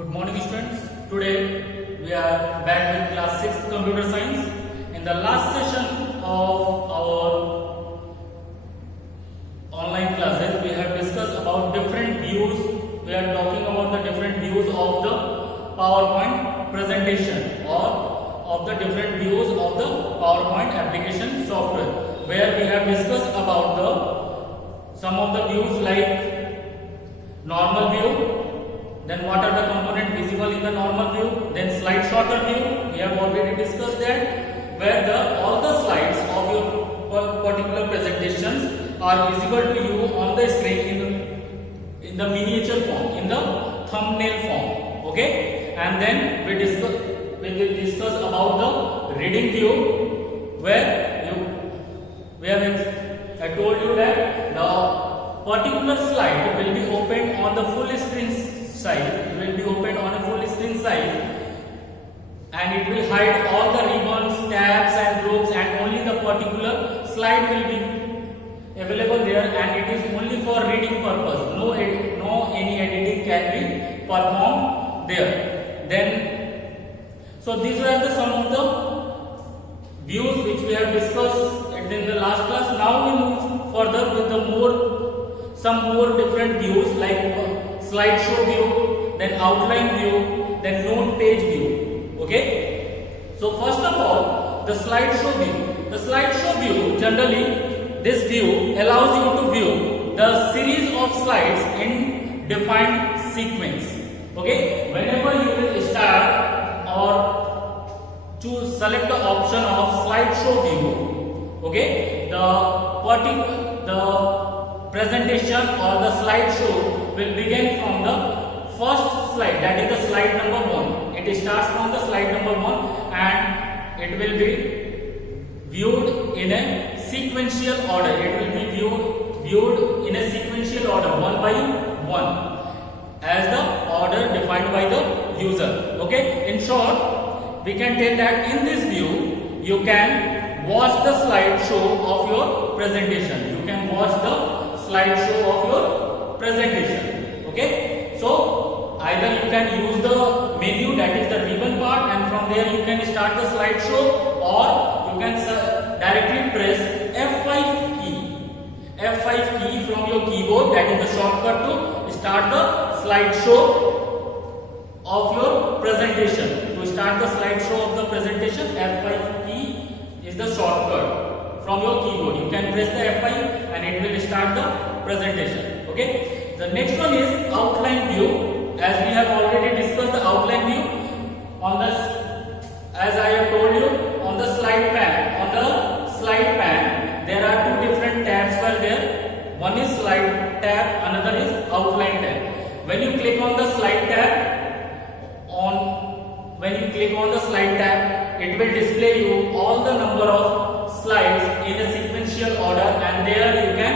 Good morning students. Today we are back with class 6 computer science. In the last session of our online classes we have discussed about different views. We are talking about the different views of the PowerPoint presentation or of the different views of the PowerPoint application software, where we have discussed about the some of the views like normal view. Then what are the components visible in the normal view? Then slide sorter view. We have already discussed that, where all the slides of your particular presentations are visible to you on the screen in the miniature form, in the thumbnail form. Okay, and then we discuss about the reading view, where I told you that the particular slide will be opened on the full screen size. It will be opened on a full screen size, and it will hide all the ribbons, tabs and groups, and only the particular slide will be available there, and it is only for reading purpose. No any editing can be performed there. Then, so these were some of the views which we have discussed in the last class. Now we move further with some more different views like slideshow view, then outline view, then note page view. Okay, so first of all, the slideshow view. The slideshow view, generally this view allows you to view the series of slides in defined sequence. Okay, whenever you will start or choose, select the option of slideshow view. Okay, the presentation or the slideshow will begin from the first slide, that is the slide number 1. It starts from the slide number 1 and it will be viewed in a sequential order. It will be viewed in a sequential order, one by one, as the order defined by the user. Okay, in short, we can tell that in this view you can watch the slideshow of your presentation. You can watch the slideshow of your presentation. Okay, so either you can use the menu, that is the ribbon part, and from there you can start the slideshow, or you can directly press F5 key from your keyboard, that is the shortcut to start the slideshow of your presentation. To start the slideshow of the presentation, F5 key is the shortcut from your keyboard. You can press the F5 and it will start the presentation. Okay, the next one is outline view. As we have already discussed the outline view on this, as I have told you, on the slide pane. On the slide pane, there are two different tabs were there. One is slide tab, another is outline tab. When you click on the slide tab, it will display you all the number of slides in a sequential order, and there you can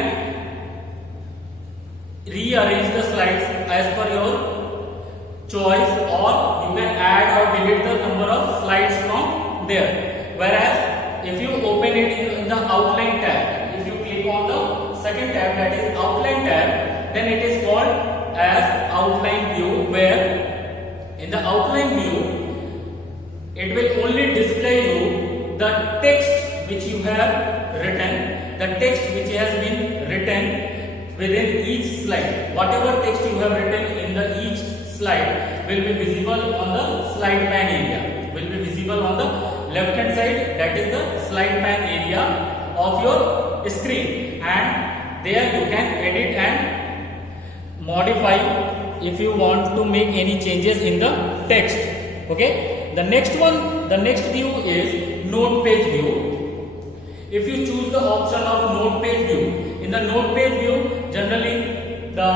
rearrange the slides as per your choice, or you can add or delete the number of slides from there. Whereas if you open it in the outline tab, if you click on the second tab, that is outline tab, then it is called as outline view, where in the outline view it will only display you the text which you have written, the text which has been written within each slide. Whatever text you have written in the each slide will be visible on the slide pane area, will be visible on the left hand side, that is the slide pane area of your screen, and there you can edit and modify if you want to make any changes in the text. Okay, the next view is note page view. If you choose the option of note page view, in the note page view, generally the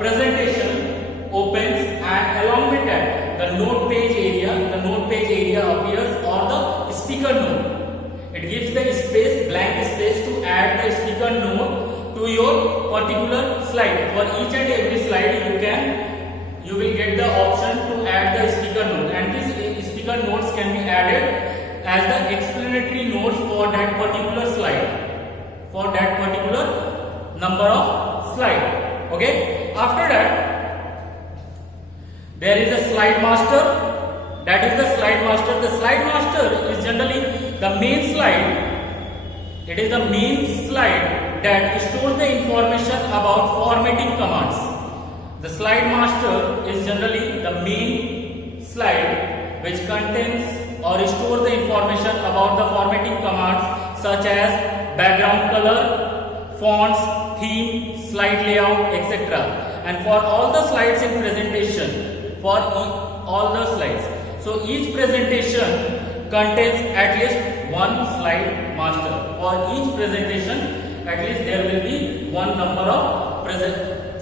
presentation opens, and along with that the note page area appears, or the speaker note. It gives the blank space to add the speaker note to your particular slide. For each and every slide you will get the option to add the speaker note, and these speaker notes can be added as the explanatory notes for that particular slide, for that particular number of slide. Okay, after that there is a slide master. That is the slide master. The slide master is generally the main slide. It is the main slide that stores the information about formatting commands. The slide master is generally the main slide which contains or stores the information about the formatting commands such as background color, fonts, theme, slide layout, etc. And for all the slides in presentation, for all the slides. So each presentation contains at least one slide master. For each presentation, at least there will be one number of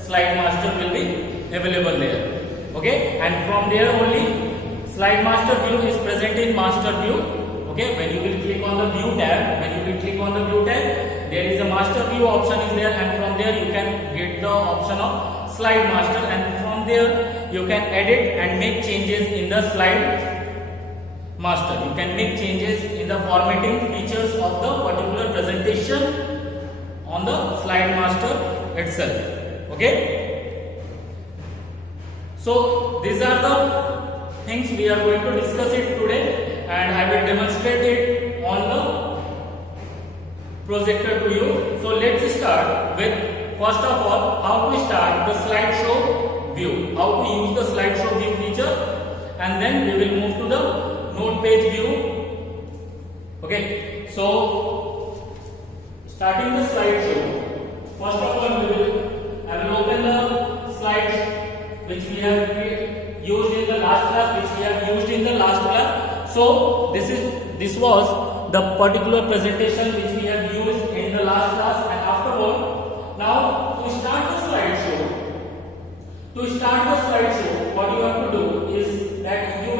slide master will be available there. Okay, and from there only slide master view is present in master view. Okay, when you will click on the view tab, there is a master view option is there, and from there you can get the option of slide master, and from there you can edit and make changes in the slide master. You can make changes in the formatting features of the particular presentation on the slide master itself. Okay, so these are the things we are going to discuss it today, and I will demonstrate it on the projector to you. So let's start with, first of all, how to start the slideshow view, how to use the slideshow view feature, and then we will move to the note page view. Okay, so starting the slideshow, first of all I will open the slides which we have used in the last class, So this was the particular presentation which we have used in the last class, and afterward, now to start the slideshow, what you have to do is that you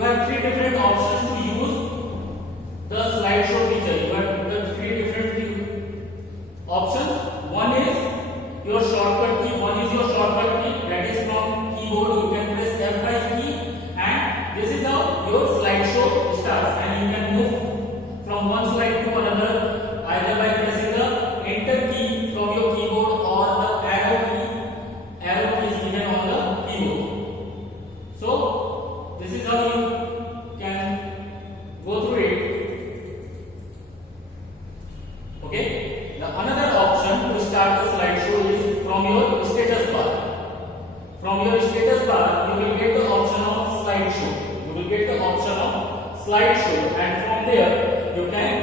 have three different options to use the slideshow feature. You have the three different options. One is your shortcut key. That is from keyboard. You can press F5 key, and this is how your slideshow starts, and you can move from one slide to another either by pressing the enter key from your keyboard or the arrow key is given on the keyboard. So this is how you can go through it. Okay, the another option to start the slideshow is from your status bar. From your status bar, you will get the option of slideshow. And from there, you can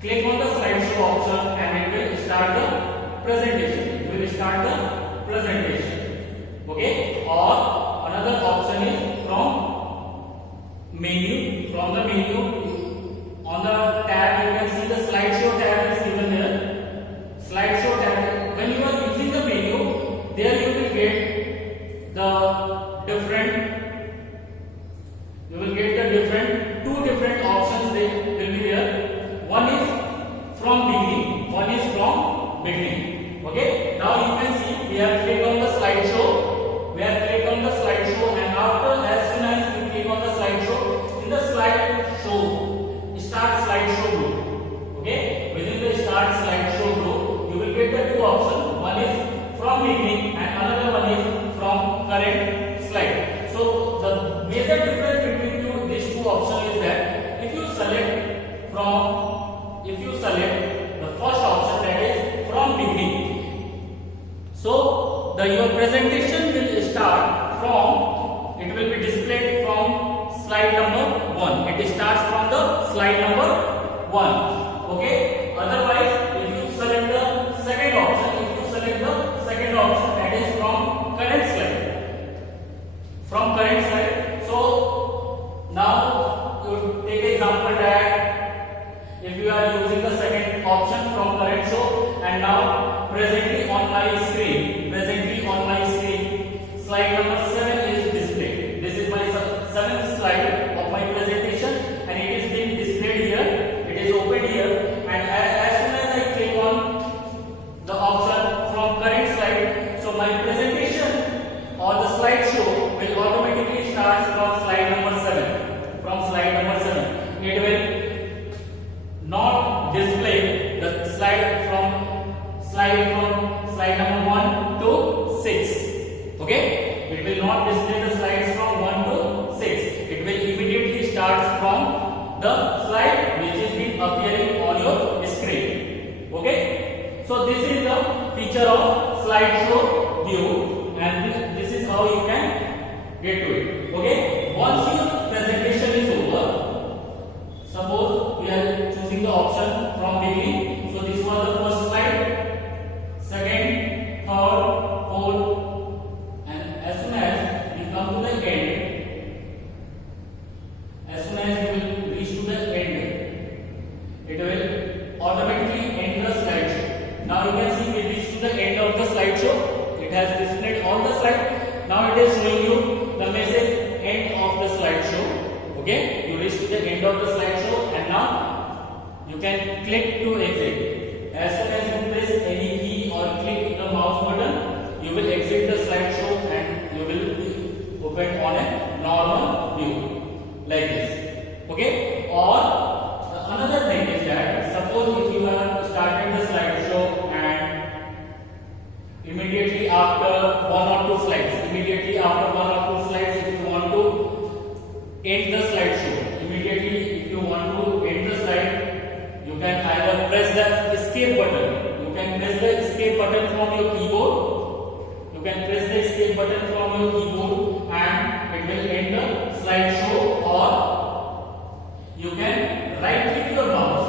click on the slideshow option, and it will start the presentation. Okay. Or another option is from menu. From the menu, on the tab, you can see the slideshow tab is given there. Slideshow tab. When you are using the menu, there you will get two different options. They will be there. One is from beginning. Okay. Now you can see we have clicked on the slideshow. And after, as soon as we click on the slideshow, in the slideshow, start slideshow group. Okay. Within the start slideshow group, you will get the two options. One is from beginning, and another one is from current slide. So the major difference between these two options is that if you select the first option, that is from beginning, so your presentation will start from, it will be displayed from slide number 1. It starts from the slide number 1. Okay. Otherwise, if you select the second option, that is from current slide. So now you take example that if you are using the second option from current show, and now presently on my screen, slide number 7 is displayed. This is my 7th slide of my presentation, and it is being displayed here. It is opened here, and as soon as I click on the option from current slide, so my presentation or the slideshow will automatically start from slide number 7. It will not display the slide number 1 to will not display the slides from 1 to 6. It will immediately start from the slide which is been appearing on your screen. Okay, so this is the feature of slideshow view, and this is how you can get to it. Okay, once your presentation is over, suppose we are choosing the option from beginning. So this was the first slide, second, third, fourth, and as soon as we come to the end, as soon as you will reach to the end, it will automatically end the slideshow. Now you can see we reached to the end of the slideshow. It has displayed all the slides. Now it is showing you the message end of the slideshow. Okay, you reach to the end of the slideshow, and now you can click to exit. As soon as you press any key or click the mouse button, you will exit the slideshow and you will be opened on a normal view like this. Okay, or another thing is that suppose if you have started the slideshow and immediately after one or two slides, if you want to end the slideshow, immediately if you want to end the slide, you can either press the escape button. You can press the escape button from your keyboard. And it will end the slideshow, or you can right click your mouse.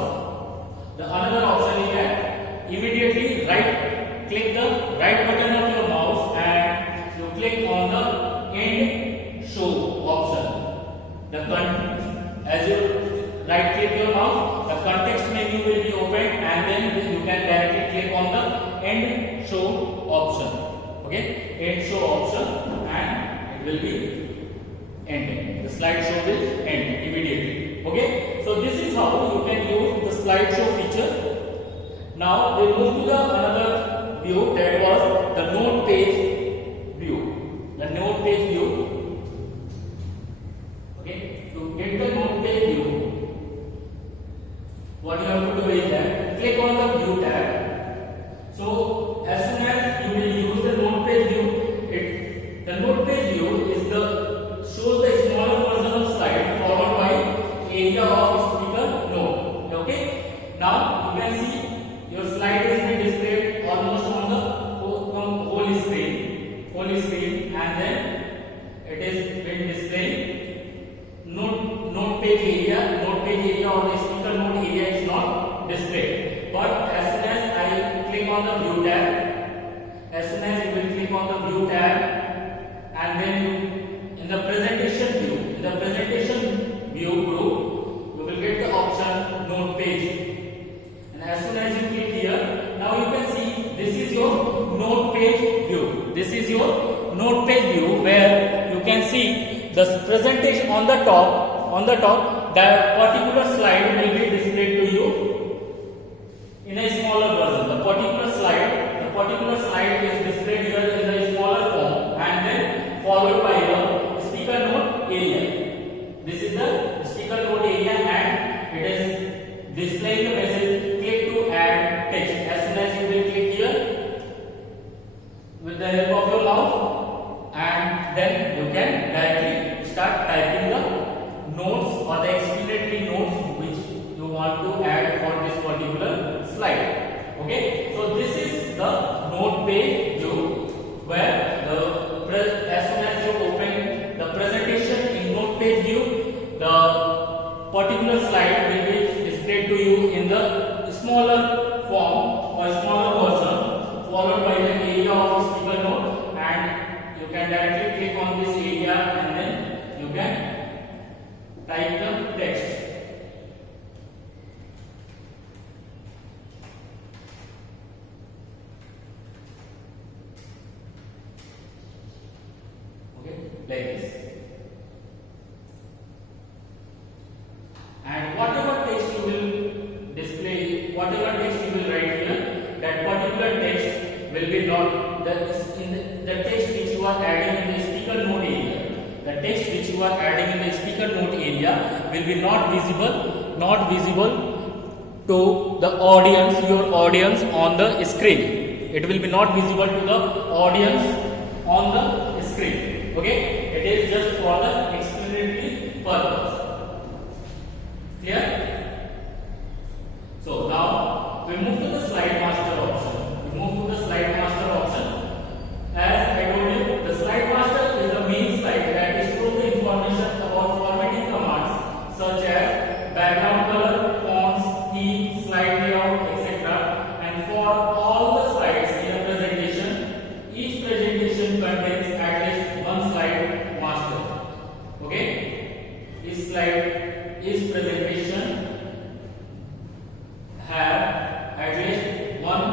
The another option is that immediately right click the right button of your mouse and you click on the end show option. As you right click your mouse, the context menu will be opened, and then you can directly click on the end show option. Okay, end show option, and it will be ended. The slideshow will end immediately. Okay, so this is how you can use the slideshow feature. Now we move to the another view, that was the note page view. The note page view. Okay, to get the note page view, what you have to do is that click on the view tab. So as soon as you will use the note page view, the note page view is shows the smaller version of slide followed by area of speaker note. Okay, now you can see your slide is being displayed almost on the whole screen, and then it is been displaying note page area or the speaker note area is not displayed. But as soon as I click on the view tab, and then in the presentation view group, you will get the option note page. And as soon as you click here, now you can see this is your note page view. Where you can see the presentation on the top. That particular slide will be displayed to you in a smaller version. The particular slide is displayed here in a smaller form, and then followed by the speaker note area. This is the speaker note area, and it is displaying the message click to add text. As soon as you will click here with the help of your mouse, and then you can directly start typing the notes or the explanatory notes which you want to add for this particular slide. Okay, so this is the note page view, where as soon as you open the presentation in note page view, the particular slide will be displayed to you in the smaller form or smaller version, followed by the area of speaker note, and you can directly click on this area, and then you can type the text. Okay, like this. And whatever text you will display, whatever text you will write here, that particular text will be not the text which you are adding in the speaker note area. The text which you are adding in the speaker note area will be not visible to the audience, your audience on the screen. It will be not visible to the audience on the screen. Okay, it is just for the explanatory purpose. Clear? So now we move to the slide master option. We move to the slide master option. As I told you, the slide master is the main slide that stores the information about formatting commands such as background color, fonts, theme, slide layout, etc. And for all the slides in a presentation, each presentation contains at least one slide master. Okay? Each slide, each presentation have at least one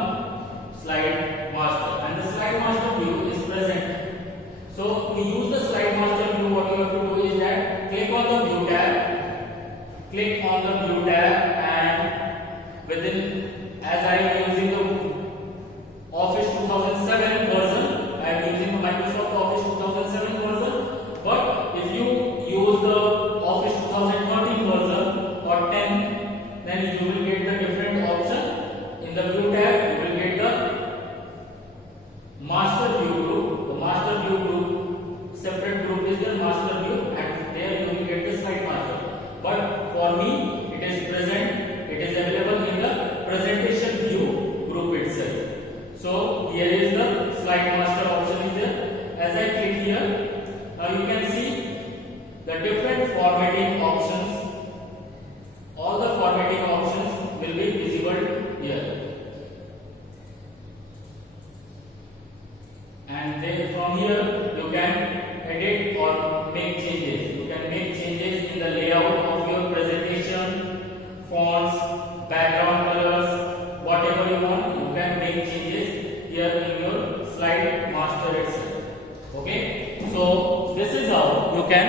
slide master, and the slide master view is present. So to use the slide master view, what you have to do is that click on the view tab, and within, as I am using the Office 2007 version, I am using the Microsoft Office 2007 version. But if you use the Office 2013 version or 10, then you will get the different option. In the view tab, you will get the master view group. The master view group, separate group is the master view, and there you will get the slide master. But for me, it is present. It is available in the presentation view group itself. So here is the slide master option is there. As I click here, now you can see the different formatting options. All the formatting options will be visible here. And then from here you can edit or make changes. You can make changes in the layout of your presentation, fonts, background colors, whatever you want. You can make changes here in your slide master itself. Okay, so this is how you can.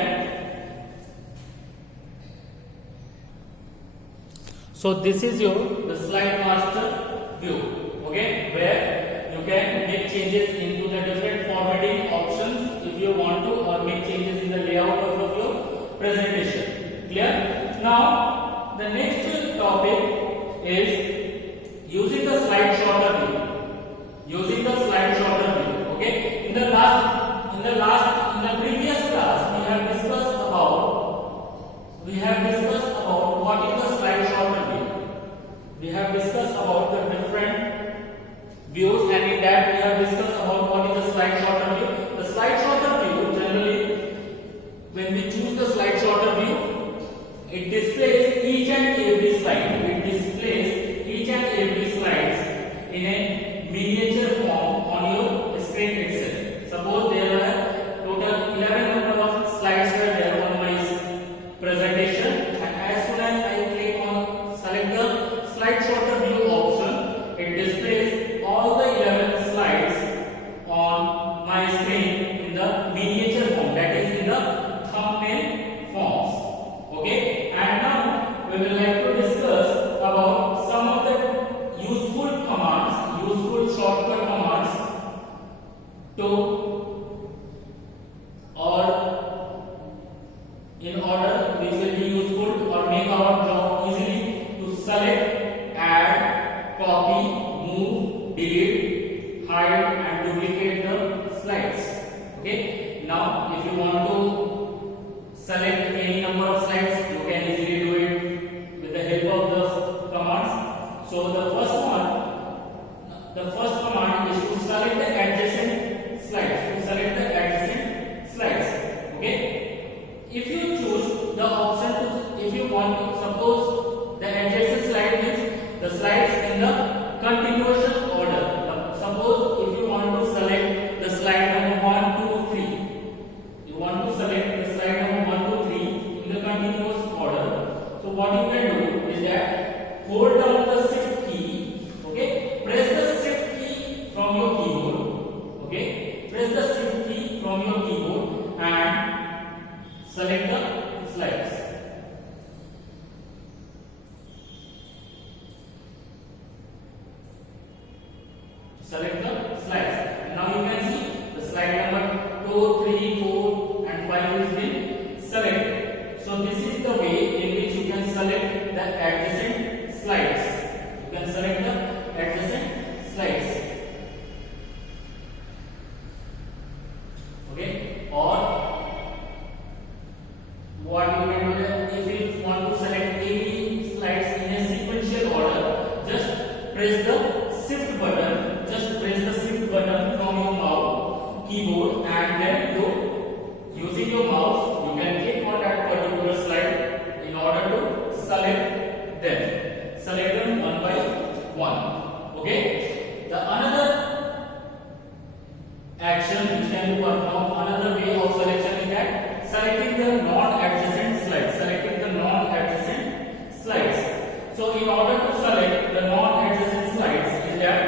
So this is the slide master view. Okay, where you can make changes into the different formatting options if you want to, or make changes in the layout of your presentation. Clear? Now the next topic is using the slide sorter view. Using the slide sorter view. Okay. In the previous class, we have discussed about what is the slide sorter view. We have discussed about the different views, and in that we have discussed about what is the slide sorter view. The slide sorter view, generally, when we choose the slide sorter view, it displays each and every slide. It displays each and every slides in a miniature form on your screen itself. Suppose there are total 11 number of slides were there on my presentation, and as soon as I click on select the slide sorter view option, it displays all the 11 slides on my screen in the miniature form, that is in the thumbnail forms. Okay, and now we will like to discuss about some of the useful commands, useful shortcut commands to, or in order which will be useful or make our job easily to select, add, copy, move, delete, hide and duplicate the slides. Okay, now if you want to select any number of slides, you can easily do it with the help of the commands. So the first command is to select the adjacent slides. Okay, if you choose the option to, if you want to, suppose the adjacent slide means the slides in the continuation order. Suppose if you want to select the slide number 1, 2, 3, you want to select the slide number 1, 2, 3 in the continuous order. So what you can do is that hold down the shift key. Okay, press the shift key from your keyboard. Okay, press the shift key from your keyboard and select the slides. Select the slides. And now you can see the slide number 2, 3, 4 and 5 is been selected. So this is the way in which you can select the adjacent slides. You can select the adjacent slides. Okay, or press the shift button. Just press the shift button from your mouse keyboard, and then using your mouse you can click on that particular slide in order to select them. Select them one by one. Okay. The another action which can be performed, another way of selection is that selecting the non-adjacent slides. Selecting the non-adjacent slides. So in order to select the non-adjacent slides is that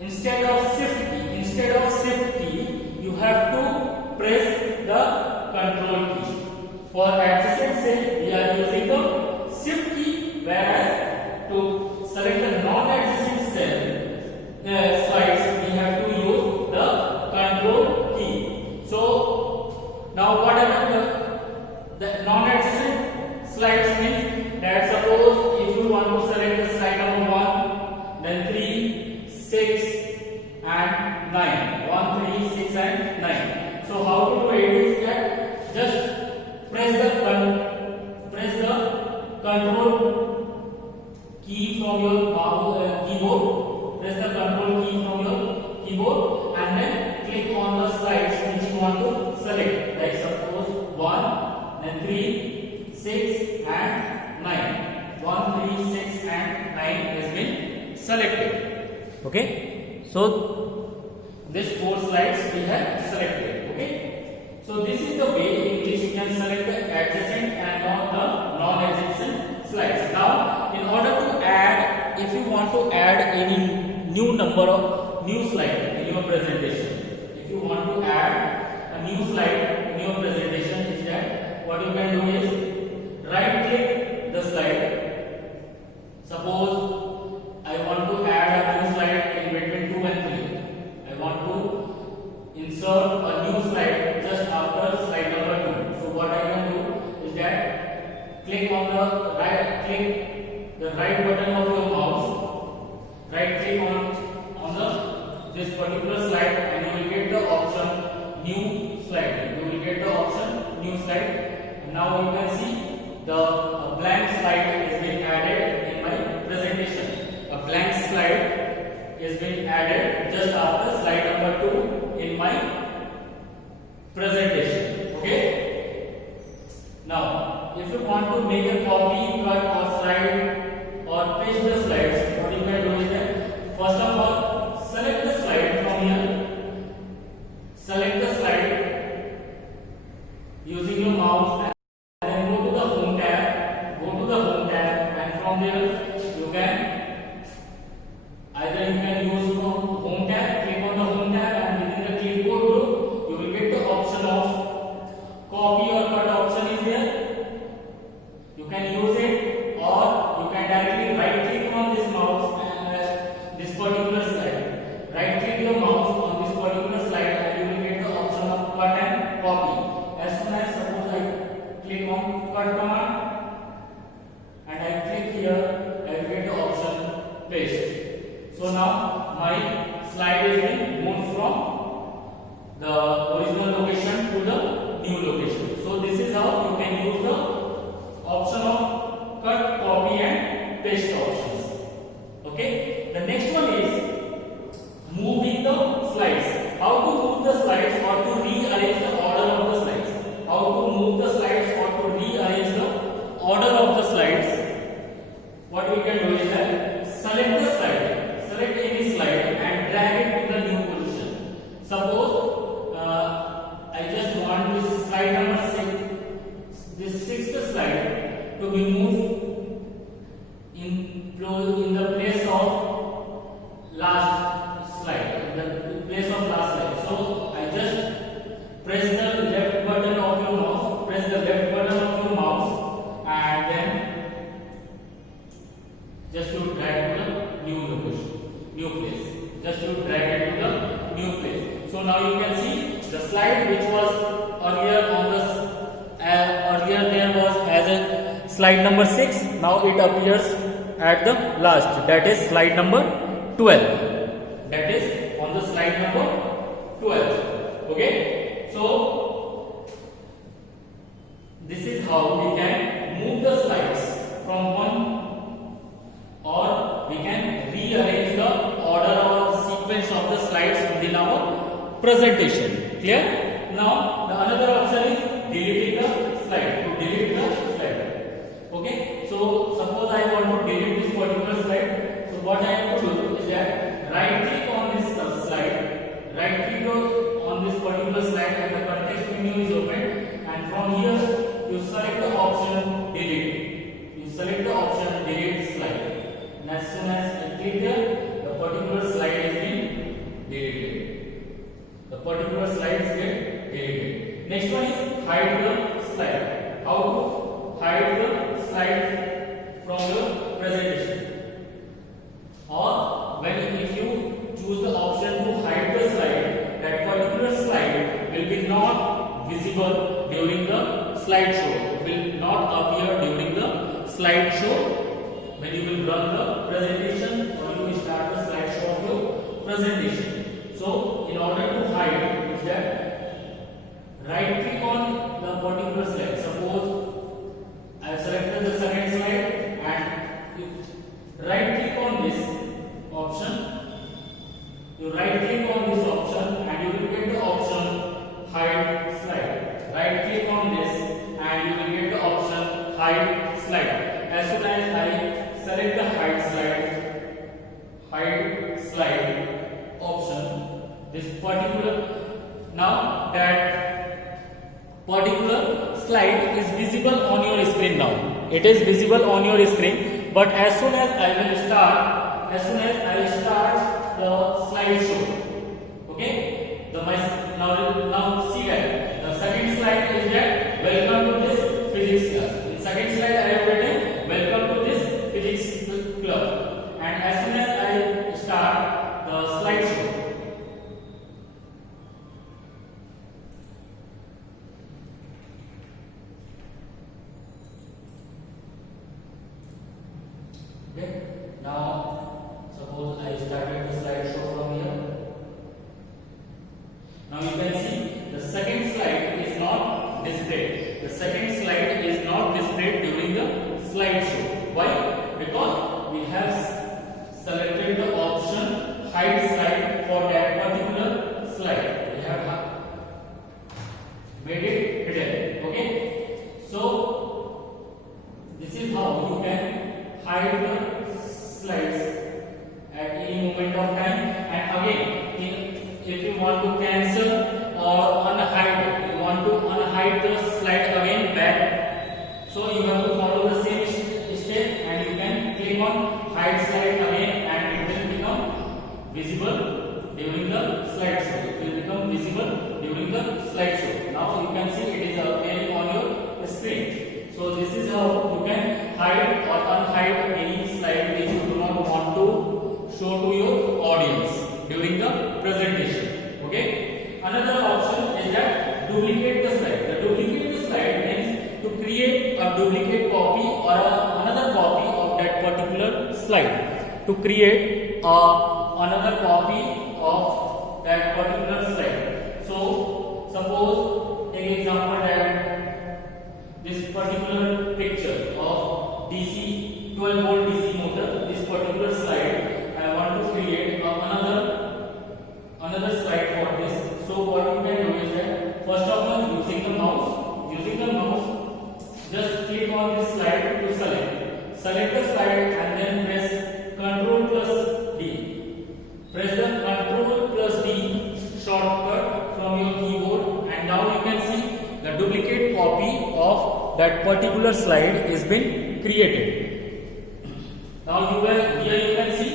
instead of shift key, you have to press the control key. For adjacent cell we are using the shift key, whereas to select the non-adjacent cell slides we have to use the control key. So now what happened, the non-adjacent slides means that suppose if you want to select the slide number 1, then 3, 6 and 9. 1, 3, 6 and 9. So how to do it is that just press the control key from your keyboard. Press the control key from your keyboard and then click on the slides which you want to select. Like suppose 1, then 3, 6 and 9. 1, 3, 6 and 9 has been selected. Okay. So these 4 slides we have selected. Okay. So this is the way in which you can select the adjacent and not the non-adjacent slides. Now, in order to add, if you want to add any new number of new slide in your presentation, if you want to add a new slide in your presentation, is that what you can do is right click the slide. Suppose I want to add a new slide in between 2 and 3. I want to insert a new slide just after slide number 2. So what I can do is that click on the right button of your mouse. Right click on this particular slide, and you will get the option new slide. You will get the option new slide. And now you can see the blank slide is being added in my presentation. A blank slide is being added just after slide number 2 in my presentation. Okay. Now, if you want to make a copy, cut or slide or paste the slides, what you can do is that first of all select the slide from here. Select the slide using your mouse and then go to the home tab. Go to the home tab, and from there you can either you can use from home tab. Click on the home tab, and within the clipboard group you will get the option of copy or cut option is there. You can use it, or you can directly right click on this mouse and this particular slide. Right click your mouse on this particular slide and you will get the option of cut and copy. As soon as suppose I click on cut command and I click here, I will get the option paste. So now my slide is being moved from the original location to the new location. So this is how you can use the option of cut, copy and paste options. Okay. The next one is moving the slides. How to move the slides or to rearrange the order of the slides. How to move the slides or to rearrange the order of the slides. What we can do is that select the slide. Select any slide and drag it to the new position. Suppose I just want this slide number 6, this 6th slide to be moved in the place of last slide. In the place of last slide. So I just press the left button of your mouse. Press the left button of your mouse, and then just to drag to the new location, new place. Just to drag it to the new place. So now you can see the slide which was earlier on the earlier there was as a slide number 6. Now it appears at the last. That is slide number 12. That is on the slide number 12. Okay. So this is how we can move the slides from one or we can rearrange the order or sequence of the slides within our presentation. Clear? Now the another option is deleting the slide. To delete the slide. Okay. So suppose I want to delete this particular slide. So what I have to do is that right click on this slide. Right click on this particular slide and the context menu is open. And from here you select the option delete. You select the option delete slide. And as soon as you click there, the particular slide is being deleted. The particular slides get deleted. Next one is hide the slide. How to hide the slide from your presentation? Or when if you choose the option to hide the slide, that particular slide will be not visible during the slideshow. It will not appear during the slideshow when you will run the presentation or you will start the slideshow of your presentation. So in order to hide is that right click on the particular slide. Suppose I have selected the second slide and right click on this option. You right click on this option and you will get the option hide slide. Right click on this and you will get the option hide slide. As soon as I select the hide slide option, this particular now that particular slide is visible on your screen now. It is visible on your screen, but as soon as I will start the slideshow, okay, now see that the second slide is that welcome to this physics class. In second slide I have written welcome to this physics club, and as soon as I start the slideshow, okay, now suppose I started the slideshow from here. Now you can see the second slide is not displayed. The second slide is not displayed during the slideshow. Why? Because we have selected the option hide slide for that particular slide. We have made it hidden. Okay. So this is how you can hide the slides at any moment of time. And again, if you want to cancel or unhide, you want to unhide the slide again back, so you have to follow the same step and you can click on hide slide again and it will become visible during the slideshow. It will become visible during the slideshow. Now you can see it is appearing on your screen. So this is how you can hide or unhide any slide which you do not want to show to your audience during the presentation. Okay. Another option is that duplicate the slide. The duplicate the slide means to create a duplicate copy or another copy of that particular slide. To create another copy of that particular slide. So suppose take example that this particular picture of DC 12 volt DC motor, this particular slide I want to create another slide for this. So what you can do is that first of all using the mouse just click on this slide to select the slide and then press Ctrl plus D. Press the Ctrl plus D shortcut from your keyboard and now you can see the duplicate copy of that particular slide is been created. Now here you can see.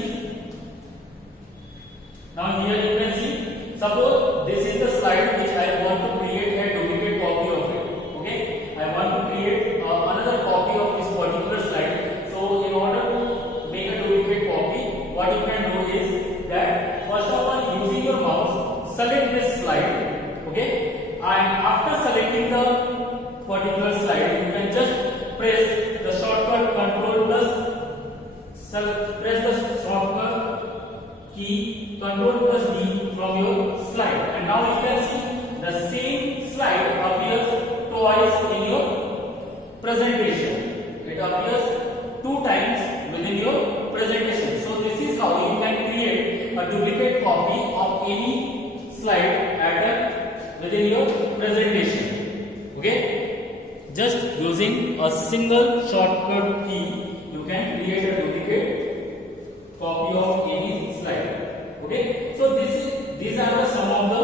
Suppose this is the slide which I want to create a duplicate copy of it. Okay, I want to create another copy of this particular slide. So in order to make a duplicate copy, what you can do is that first of all using your mouse select this slide. Okay, and after selecting the particular slide, you can just press the shortcut Ctrl plus press the shortcut key Ctrl plus D from your slide, and now you can see the same slide appears twice in your presentation. It appears 2 times within your presentation. So a duplicate copy of any slide within your presentation. Okay, just using a single shortcut key you can create a duplicate copy of any slide. Okay, so these are the some of the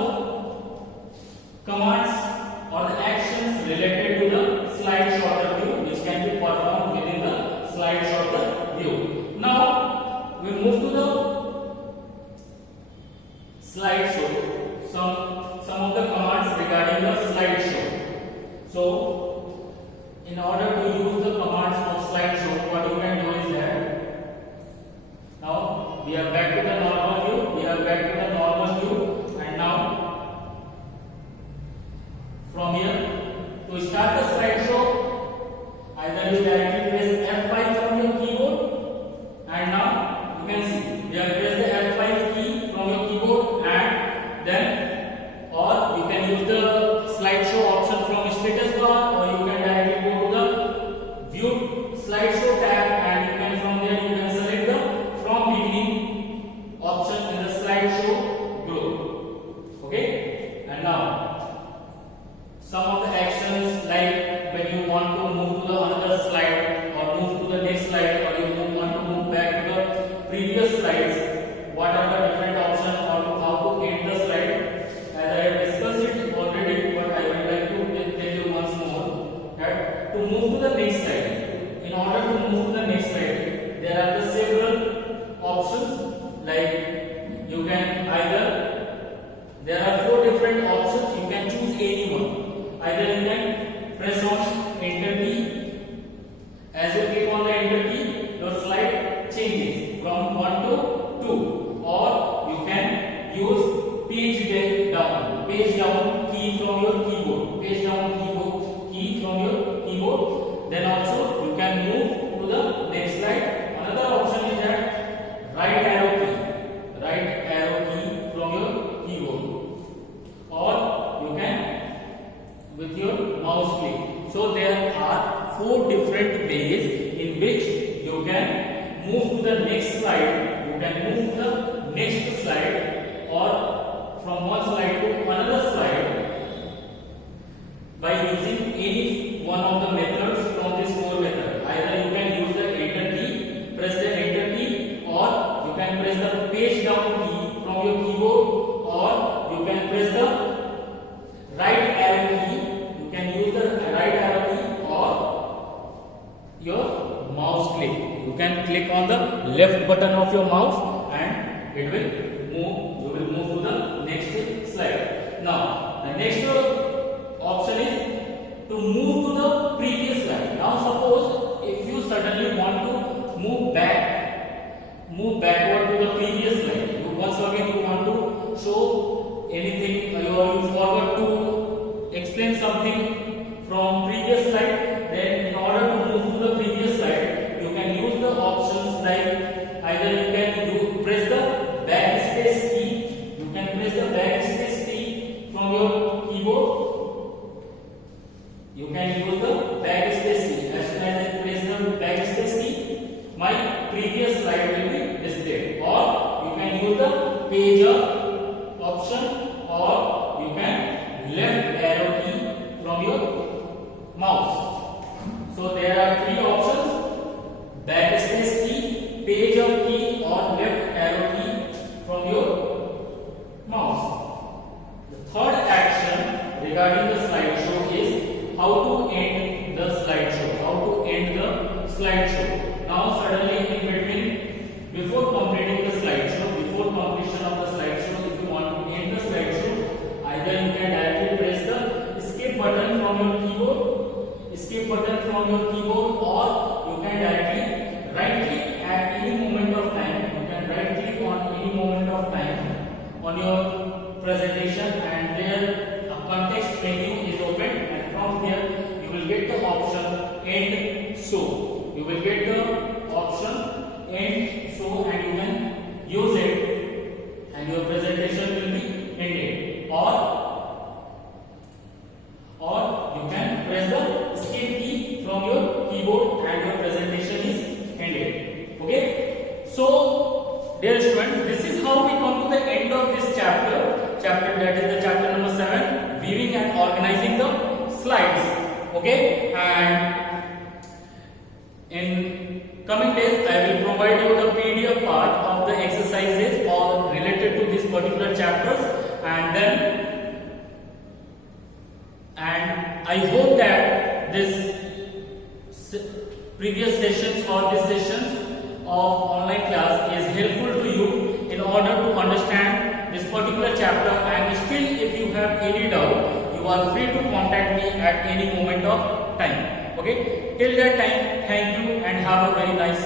commands or the actions related to the slide sorter view which can be performed within the slide sorter view. Now we move to the slideshow. Some of the commands regarding the slideshow. So in order to use the commands of slideshow, what you can do is that now we are back to the normal view. And now from here to start the slideshow, either you directly press F5 from your keyboard, and now you can see we have pressed the F5 key from your keyboard, and then or you can use the slideshow option from status bar, or you can directly go to the view slideshow tab, and you can from there you can select the from beginning option in the slideshow group. Okay, and now some of the actions, like when you want to move to the another slide or move to the next slide, or you want to move back to the previous slides, what are the different options, or how to end the slide. As I have discussed it already, but I would like to tell you once more that to move to the next slide, in order to move to the next slide, there are the several options. Like you can there are 4 different options. You can choose any one. Either you can press on enter key. As you click on the enter key, your slide changes from 1 to 2, or you can use page down key from your keyboard. Key from your keyboard. Then also you can move to the next slide. Another option is that right arrow key from your keyboard, or you can with your mouse click. So there are 4 different ways in which you can move to the next slide. You can move to the next slide, or from one slide to another slide by using any one of the methods from this 4 method. Either you can use the enter key, press the enter key, or you can press the page down key from your keyboard, or you can press the right arrow key. You can use the right arrow key or your mouse click. You can click on the left button of your mouse and it will move. You will move to the next slide. Now the next option is to move to the previous slide. Now suppose if you suddenly want to move backward to the previous slide. Once again you want to show anything, or you forgot to explain something from previous slide, then in order to move to the previous slide, you can use the options like either you can press the backspace key. You can press the backspace key from your keyboard. You can use the backspace key. As soon as I press the backspace key, my previous slide will be displayed. Or you can use the page up option, or you can left arrow key from your mouse. So there are 3 options: backspace key, page up key, or left arrow key from your mouse. The third action regarding the slideshow is how to end the slideshow. Now suddenly in between, before completing the slideshow, before completion of the slideshow, if you want to end the slideshow, either you can directly press the escape button from your keyboard, or you can directly right click at any moment of time. You can right click on any moment of time on your presentation, and there a context menu is open, and from here you will get the option end show. You will get the option end show, and you can use it, and your presentation will be ended. Or you can press the escape key from your keyboard, and your presentation is ended. Okay, so dear students, this is how we come to the end of this chapter that is the chapter number 7, viewing and organizing the slides. Okay, and in coming days I will provide you the PDF part of the exercises or related to this particular chapters, and I hope that this previous sessions or this sessions of online class is helpful to you in order to understand this particular chapter, and still if you have any doubt, you are free to contact me at any moment of time. Okay, till that time, thank you and have a very nice